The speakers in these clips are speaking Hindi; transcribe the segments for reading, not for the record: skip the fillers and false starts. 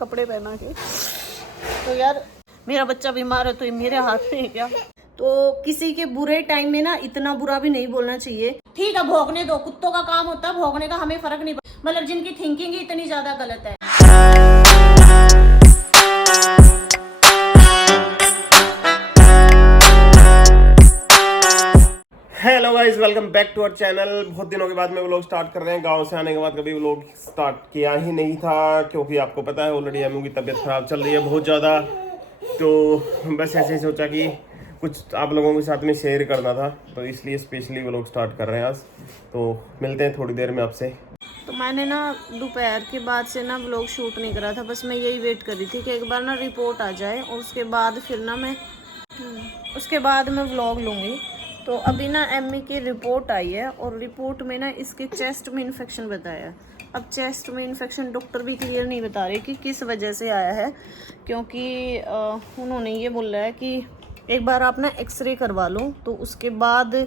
कपड़े पहना के। तो यार मेरा बच्चा बीमार है तो ये मेरे हाथ में है क्या? तो किसी के बुरे टाइम में ना इतना बुरा भी नहीं बोलना चाहिए। ठीक है, भोगने दो, कुत्तों का काम होता है भोगने का, हमें फर्क नहीं पड़ता। मतलब जिनकी थिंकिंग ही इतनी ज्यादा गलत है। Hello guys, welcome back to our channel. बहुत दिनों के बाद में व्लॉग स्टार्ट कर रहे हैं। गांव से आने के बाद कभी व्लॉग स्टार्ट किया ही नहीं था, क्योंकि आपको पता है ऑलरेडी एमू की तबीयत खराब चल रही है बहुत ज़्यादा। तो बस ऐसे ही सोचा कि कुछ आप लोगों के साथ में शेयर करना था, तो इसलिए स्पेशली व्लॉग स्टार्ट कर रहे हैं आज। तो मिलते हैं थोड़ी देर में आपसे। तो मैंने ना दोपहर के बाद से ना व्लॉग शूट नहीं करा था, बस मैं यही वेट कर रही थी कि एक बार ना रिपोर्ट आ जाए और उसके बाद फिर ना मैं व्लॉग लूँगी। तो अभी ना एम्मी की रिपोर्ट आई है और रिपोर्ट में ना इसके चेस्ट में इन्फेक्शन बताया। अब चेस्ट में इन्फेक्शन डॉक्टर भी क्लियर नहीं बता रहे कि किस वजह से आया है, क्योंकि उन्होंने ये बोला है कि एक बार आप ना एक्सरे करवा लो, तो उसके बाद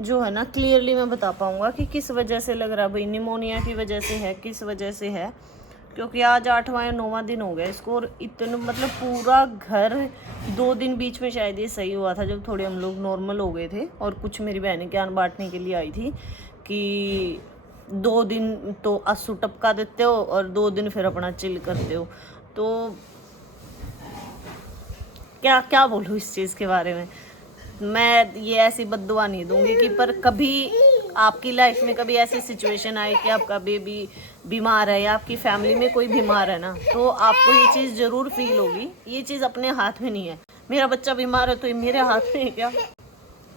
जो है ना क्लियरली मैं बता पाऊँगा कि किस वजह से लग रहा है। भाई निमोनिया की वजह से है, किस वजह से है, क्योंकि आज 8वां या 9वां दिन हो गया इसको। और इतना मतलब पूरा घर 2 दिन बीच में शायद ये सही हुआ था, जब थोड़े हम लोग नॉर्मल हो गए थे। और कुछ मेरी बहनें ज्ञान बांटने के लिए आई थी कि 2 दिन तो आंसू टपका देते हो और 2 दिन फिर अपना चिल करते हो। तो क्या क्या बोलूँ इस चीज़ के बारे में। मैं ये ऐसी बद्दुआ नहीं दूंगी कि पर कभी आपकी लाइफ में कभी ऐसी सिचुएशन आए कि आपका बेबी बीमार है या आपकी फैमिली में कोई बीमार है ना, तो आपको ये चीज़ ज़रूर फील होगी। ये चीज़ अपने हाथ में नहीं है। मेरा बच्चा बीमार है तो ये मेरे हाथ में है क्या?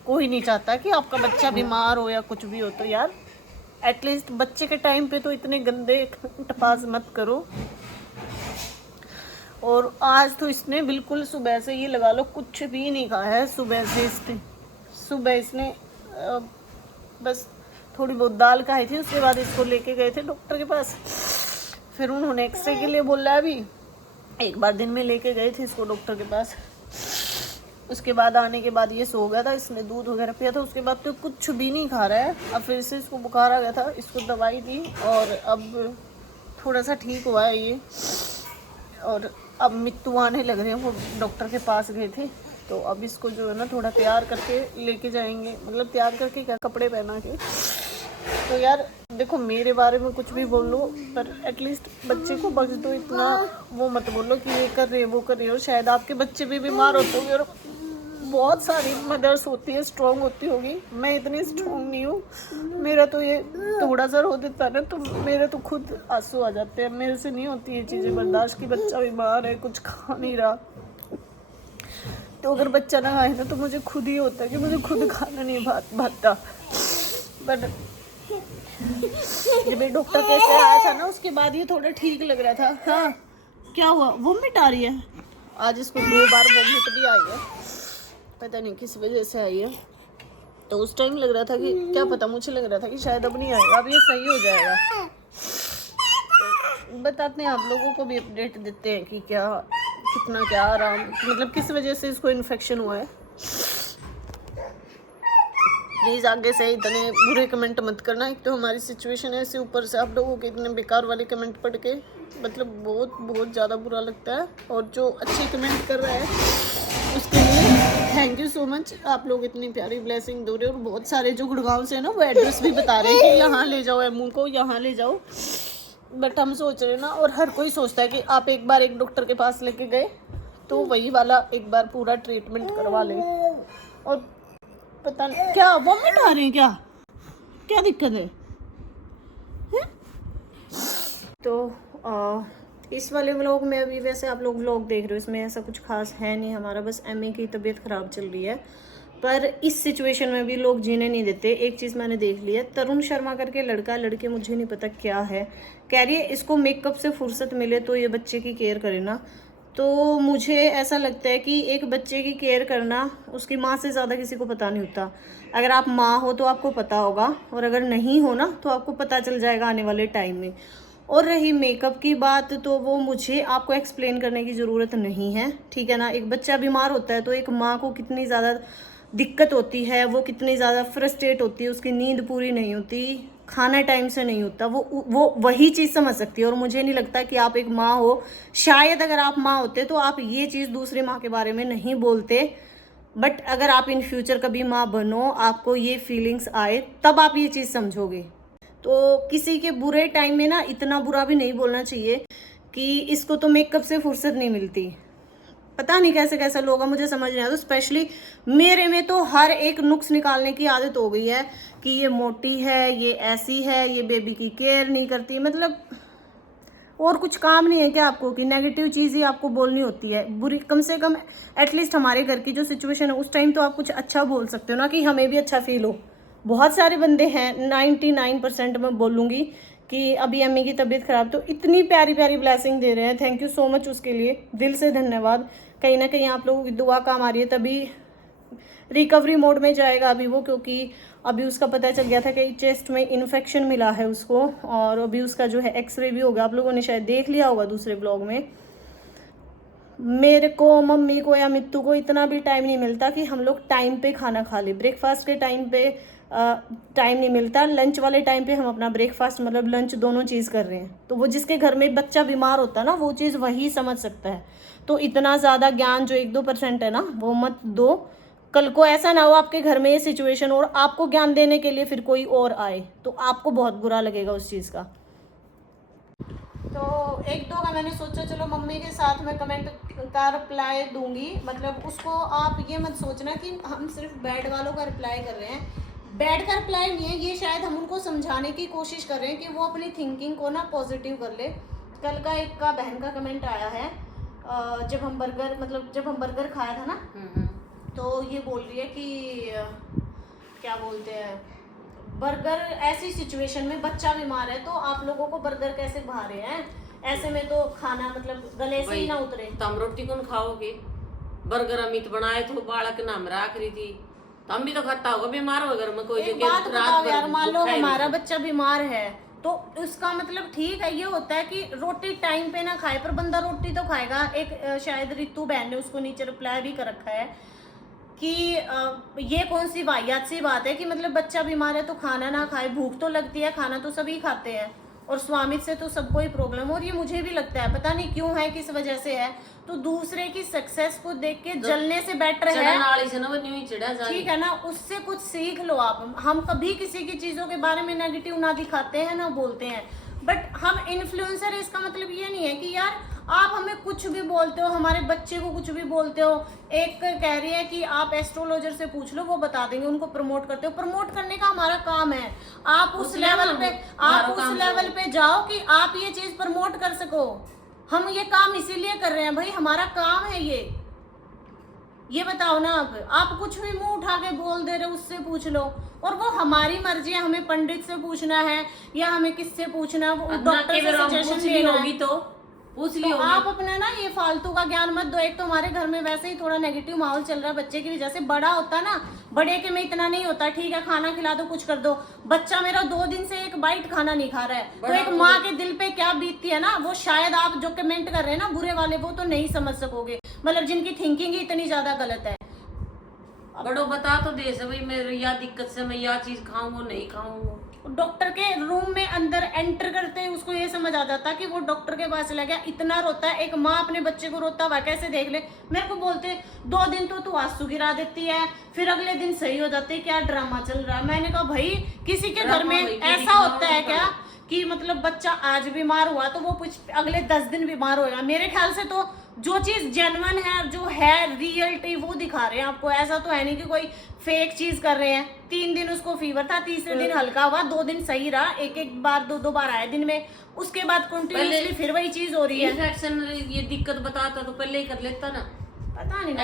कोई नहीं चाहता कि आपका बच्चा बीमार हो या कुछ भी हो। तो यार एटलीस्ट बच्चे के टाइम पे तो इतने गंदे टपास मत करो। और आज तो इसने बिल्कुल सुबह से ये लगा लो कुछ भी नहीं खाया है। सुबह इसने बस थोड़ी बहुत दाल खाई थी। उसके बाद इसको लेके गए थे डॉक्टर के पास, फिर उन्होंने एक्सरे के लिए बोला है। अभी एक बार दिन में लेके गए थे इसको डॉक्टर के पास। उसके बाद आने के बाद ये सो गया था, इसने दूध वगैरह पिया था। उसके बाद तो कुछ भी नहीं खा रहा है। अब फिर से इसको बुखार आ गया था, इसको दवाई दी और अब थोड़ा सा ठीक हुआ है ये। और अब मिट्टू आने लग रहे हैं, वो डॉक्टर के पास गए थे। तो अब इसको जो है ना थोड़ा तैयार करके लेके जाएंगे, मतलब तैयार करके क्या, कपड़े पहना के। तो यार देखो, मेरे बारे में कुछ भी बोल लो पर एटलीस्ट बच्चे को बख्श दो। इतना वो मत बोलो कि ये कर रही है वो कर रही है। और शायद आपके बच्चे भी बीमार होते होंगे और बहुत सारी मदर्स होती है स्ट्रॉन्ग होती होगी। मैं इतनी स्ट्रॉन्ग नहीं हूँ। मेरा तो ये थोड़ा सा रो देता ना तो मेरे तो खुद आंसू आ जाते हैं। मेरे से नहीं होती ये चीज़ें बर्दाश्त की। बच्चा बीमार है, कुछ खा नहीं रहा, तो अगर बच्चा ना खाए ना तो मुझे खुद ही होता है कि मुझे खुद खाना नहीं भाता। बट जब ये डॉक्टर कैसे आया था ना, उसके बाद ये थोड़ा ठीक लग रहा था। हाँ, क्या हुआ? वोमिट आ रही है आज इसको। 2 बार वोमिट भी आई है, पता नहीं किस वजह से आई है। तो उस टाइम लग रहा था कि क्या पता, मुझे लग रहा था कि शायद अब नहीं आएगा, अब ये सही हो जाएगा। तो बताते हैं, आप लोगों को भी अपडेट देते हैं कि क्या कितना क्या आराम, मतलब किस वजह से इसको इन्फेक्शन हुआ है। प्लीज़ आगे से इतने बुरे कमेंट मत करना। एक तो हमारी सिचुएशन है ऐसे, ऊपर से आप लोगों के इतने बेकार वाले कमेंट पढ़ के मतलब बहुत ज़्यादा बुरा लगता है। और जो अच्छे कमेंट कर रहा है उसके लिए थैंक यू सो मच। आप लोग इतनी प्यारी ब्लेसिंग दो रहे हो। और बहुत सारे जो गुड़गांव से है ना, वो एड्रेस भी बता रहे हैं कि यहाँ ले जाओ एमू को, यहाँ ले जाओ। बट हम सोच रहे हैं ना, और हर कोई सोचता है कि आप एक बार एक डॉक्टर के पास लेके गए तो वही वाला एक बार पूरा ट्रीटमेंट करवा लें। और पता नहीं क्या वोमिट आ रही है, क्या दिक्कत है? तो इस वाले व्लॉग में अभी वैसे आप लोग व्लॉग देख रहे हो, इसमें ऐसा कुछ खास है नहीं हमारा, बस एमी की तबीयत ख़राब चल रही है। पर इस सिचुएशन में भी लोग जीने नहीं देते। एक चीज़ मैंने देख ली है, तरुण शर्मा करके लड़का लड़के मुझे नहीं पता क्या है, कह रही है इसको मेकअप से फुर्सत मिले तो ये बच्चे की केयर करे ना। तो मुझे ऐसा लगता है कि एक बच्चे की केयर करना उसकी माँ से ज़्यादा किसी को पता नहीं होता। अगर आप माँ हो तो आपको पता होगा, और अगर नहीं हो ना तो आपको पता चल जाएगा आने वाले टाइम में। और रही मेकअप की बात, तो वो मुझे आपको एक्सप्लेन करने की ज़रूरत नहीं है, ठीक है ना। एक बच्चा बीमार होता है तो एक माँ को कितनी ज़्यादा दिक्कत होती है, वो कितनी ज़्यादा फ्रस्ट्रेट होती है, उसकी नींद पूरी नहीं होती, खाना टाइम से नहीं होता, वो वही चीज़ समझ सकती है। और मुझे नहीं लगता कि आप एक माँ हो, शायद अगर आप माँ होते तो आप ये चीज़ दूसरी माँ के बारे में नहीं बोलते, बट अगर आप इन फ्यूचर कभी माँ बनो, आपको ये फीलिंग्स आए, तब आप ये चीज़ समझोगे। तो किसी के बुरे टाइम में ना इतना बुरा भी नहीं बोलना चाहिए कि इसको तो मेकअप से फुर्सत नहीं मिलती। पता नहीं कैसे कैसे लोग हैं, मुझे समझ नहीं आता। स्पेशली मेरे में तो हर एक नुक्स निकालने की आदत हो गई है कि ये मोटी है, ये ऐसी है, ये बेबी की केयर नहीं करती। मतलब और कुछ काम नहीं है क्या आपको कि नेगेटिव चीज़ ही आपको बोलनी होती है बुरी? कम से कम एटलीस्ट हमारे घर की जो सिचुएशन है उस टाइम तो आप कुछ अच्छा बोल सकते हो ना, कि हमें भी अच्छा फील हो। बहुत सारे बंदे हैं, 99% मैं बोलूँगी कि अभी अम्मी की तबीयत खराब, तो इतनी प्यारी प्यारी ब्लेसिंग दे रहे हैं। थैंक यू सो मच उसके लिए, दिल से धन्यवाद। कहीं ना कहीं आप लोगों की दुआ काम आ रही है, तभी रिकवरी मोड में जाएगा अभी वो, क्योंकि अभी उसका पता चल गया था कि चेस्ट में इन्फेक्शन मिला है उसको, और अभी उसका जो है एक्सरे भी हो गया। आप लोगों ने शायद देख लिया होगा दूसरे ब्लॉग में। मेरे को, मम्मी को या मित्तू को इतना भी टाइम नहीं मिलता कि हम लोग टाइम पे खाना खा ले। ब्रेकफास्ट के टाइम पे टाइम नहीं मिलता, लंच वाले टाइम पे हम अपना ब्रेकफास्ट मतलब लंच दोनों चीज़ कर रहे हैं। तो वो जिसके घर में बच्चा बीमार होता है ना, वो चीज़ वही समझ सकता है। तो इतना ज़्यादा ज्ञान जो 1-2% है ना, वो मत दो। कल को ऐसा ना हो आपके घर में ये सिचुएशन और आपको ज्ञान देने के लिए फिर कोई और आए, तो आपको बहुत बुरा लगेगा उस चीज़ का। तो 1-2 का मैंने सोचा चलो मम्मी के साथ मैं कमेंट का रिप्लाई दूंगी। मतलब उसको आप ये मत सोचना कि हम सिर्फ बैड वालों का रिप्लाई कर रहे हैं। बैड का रिप्लाई नहीं है ये, शायद हम उनको समझाने की कोशिश कर रहे हैं कि वो अपनी थिंकिंग को ना पॉजिटिव कर ले। कल का एक का बहन का कमेंट आया है, जब हम बर्गर खाया था ना, तो ये बोल रही है कि क्या बोलते हैं, बर्गर ऐसी सिचुएशन में बच्चा बीमार है तो आप लोगों को बर्गर कैसे खा रहे हैं, ऐसे में तो खाना मतलब गले से ही ना उतरे। तो हम रोटी कौन खाओगे? बर्गर अमित बनाए तो बालक नाम राख रही थी, तो हम भी तो खाता होगा, बीमार हो घर में कोई एक बात बताओ यार, मान लो हमारा बच्चा बीमार है तो उसका मतलब ठीक है, ये होता है कि रोटी टाइम पे ना खाए, पर बंदा रोटी तो खाएगा। एक शायद रितु बहन ने उसको नीचे रिप्लाई भी कर रखा है कि ये कौन सी वाहियात सी बात है कि मतलब बच्चा बीमार है तो खाना ना खाए। भूख तो लगती है, खाना तो सभी खाते हैं, और स्वामित्व से तो सबको ही प्रॉब्लम। और ये मुझे भी लगता है, पता नहीं क्यों है, किस वजह से है। तो दूसरे की सक्सेस को देख के जलने से बेटर है, ठीक है ना, उससे कुछ सीख लो आप। हम कभी किसी की चीजों के बारे में नेगेटिव ना दिखाते हैं ना बोलते हैं, बट हम इन्फ्लुएंसर है, इसका मतलब ये नहीं है कि यार आप हमें कुछ भी बोलते हो, हमारे बच्चे को कुछ भी बोलते हो। एक कह रही है कि आप एस्ट्रोलॉजर से पूछ लो, वो बता देंगे, उनको प्रमोट करते हो। प्रमोट करने का हमारा काम है, आप उस लेवल पे जाओ कि आप ये चीज प्रमोट कर सको। हम ये काम इसीलिए कर रहे हैं भाई, हमारा काम है ये बताओ ना। आप कुछ भी मुंह उठा के बोल दे रहे हो, उससे पूछ लो। और वो हमारी मर्जी है, हमें पंडित से पूछना है या हमें किससे पूछना है, डॉक्टर से सजेशन लेना होगी तो पूछ लियो। तो आप अपना ना ये फालतू का ज्ञान मत दो। एक तो हमारे घर में वैसे ही थोड़ा नेगेटिव माहौल चल रहा है बच्चे की वजह से। बड़ा होता ना, बड़े के में इतना नहीं होता, ठीक है खाना खिला दो, कुछ कर दो। बच्चा मेरा 2 दिन से एक बाइट खाना नहीं खा रहा है, तो एक माँ के दिल पे क्या बीतती है ना, वो शायद आप जो कमेंट कर रहे हैं ना बुरे वाले, वो तो नहीं समझ सकोगे। मतलब जिनकी थिंकिंग ही इतनी ज्यादा गलत है। बड़ो बता तो दे भाई, मेरे या दिक्कत से मैं या चीज खाऊं वो नहीं खाऊं। डॉक्टर के रूम में अंदर एंटर करते ही उसको ये समझ आ जाता कि वो डॉक्टर के पास चला गया। इतना रोता है, एक माँ अपने बच्चे को रोता हुआ कैसे देख ले। मेरे को बोलते 2 दिन तो तू आंसू गिरा देती है, फिर अगले दिन सही हो जाती है, क्या ड्रामा चल रहा है। मैंने कहा भाई किसी के घर में ऐसा होता है क्या कि मतलब बच्चा आज बीमार हुआ तो वो कुछ अगले 10 दिन बीमार होगा? मेरे ख्याल से तो जो चीज जेन्युइन है, जो है रियलिटी, वो दिखा रहे हैं आपको। ऐसा तो है नहीं कि कोई फेक चीज कर रहे हैं। 3 दिन उसको फीवर था, तीसरे दिन हल्का हुआ, 2 दिन सही रहा, एक बार 2 बार आया दिन में, उसके बाद कंटिन्यूअसली फिर वही चीज हो रही है। इन्फेक्शन ये दिक्कत बताता तो पहले ही कर लेता ना, पता नहीं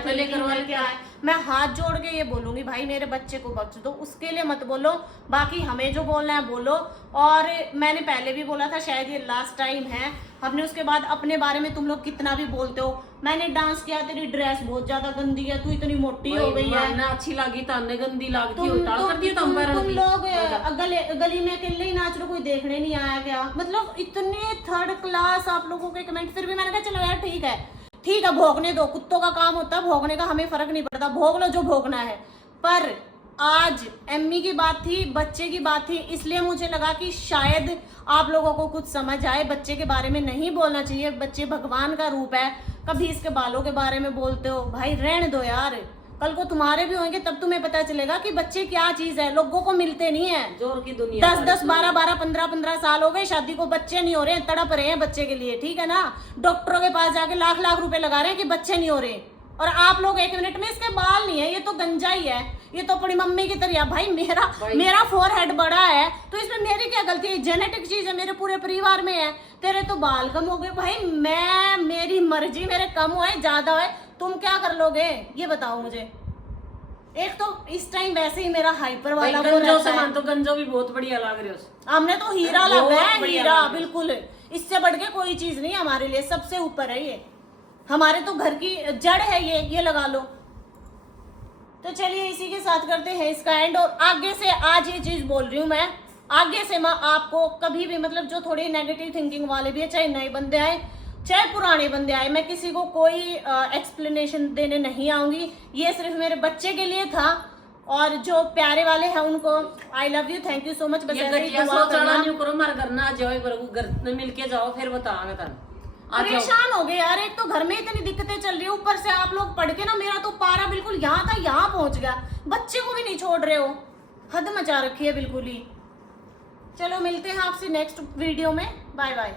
पहले करवा क्या है। मैं हाथ जोड़ के ये बोलूंगी भाई मेरे बच्चे को बख्श दो, उसके लिए मत बोलो। बाकी हमें जो बोलना है बोलो। और मैंने पहले भी बोला था, शायद ये लास्ट टाइम है। हमने उसके बाद अपने बारे में तुम लोग कितना भी बोलते हो। मैंने डांस किया, तेरी ड्रेस बहुत ज्यादा गंदी है, तू इतनी मोटी हो गई है ना, अच्छी लगी तो हमने गंदी लगती तुम लोग गली में अकेले ही नाच रहे, कोई देखने नहीं आया क्या? मतलब इतने 3rd क्लास आप लोगों के कमेंट। फिर भी मैंने कहा चलो यार ठीक है भोगने दो, कुत्तों का काम होता है भोगने का, हमें फर्क नहीं पड़ता, भोग लो जो भोगना है। पर आज एम्मी की बात थी, बच्चे की बात थी, इसलिए मुझे लगा कि शायद आप लोगों को कुछ समझ आए। बच्चे के बारे में नहीं बोलना चाहिए, बच्चे भगवान का रूप है। कभी इसके बालों के बारे में बोलते हो, भाई रहने दो यार, कल को तुम्हारे भी होंगे तब तुम्हें पता चलेगा कि बच्चे क्या चीज है। लोगों को मिलते नहीं है, जोर की दुनिया 10-10, 12-12, 15-15 साल हो गए शादी को, बच्चे नहीं हो रहे हैं, तड़प रहे हैं बच्चे के लिए, ठीक है ना। डॉक्टरों के पास जाके लाख लाख रुपए लगा रहे हैं कि बच्चे नहीं हो रहे, और आप लोग 1 मिनट में, इसके बाल नहीं है, ये तो गंजा ही है, ये तो अपनी मम्मी की तरह। भाई मेरा फोरहेड बड़ा है तो इसमें मेरी क्या गलती है? जेनेटिक चीज है, मेरे पूरे परिवार में है। तेरे तो बाल कम हो गए, भाई मेरी मर्जी, मेरे कम हुए ज्यादा हुए, तुम क्या कर लोगे ये बताओ मुझे। एक तो इस टाइम वैसे ही मेरा हाइपर वाला वो गंजो रहता है। तो गंजो भी बहुत बढ़िया लग रही है। हमने तो हीरा लगा है, बढ़िया हीरा लग रहा है। बिल्कुल, इससे बढ़ के कोई चीज नहीं हमारे लिए, सबसे ऊपर है ये, हमारे तो घर की जड़ है ये लगा लो। तो चलिए इसी के साथ करते हैं इसका एंड। और आगे से आज ये चीज बोल रही हूँ मैं, आगे से मैं आपको कभी भी, मतलब जो थोड़ी नेगेटिव थिंकिंग वाले भी है, चाहे नए बंदे आए चाहे पुराने बंदे आए, मैं किसी को कोई एक्सप्लेनेशन देने नहीं आऊंगी। ये सिर्फ मेरे बच्चे के लिए था, और जो प्यारे वाले हैं उनको I love you, thank you so much. बस ऐसे ही दुआ करना। करो मार घर ना जाओ, घर में मिलके जाओ, फिर बताओगे तन। परेशान हो गए यार, एक तो घर में इतनी दिक्कतें चल रही है, ऊपर से आप लोग पढ़ के ना, मेरा तो पारा बिल्कुल यहाँ था यहाँ पहुंच गया, बच्चे को भी नहीं छोड़ रहे हो, हद मचा रखी है बिल्कुल ही। चलो मिलते हैं आपसे नेक्स्ट वीडियो में, बाय बाय।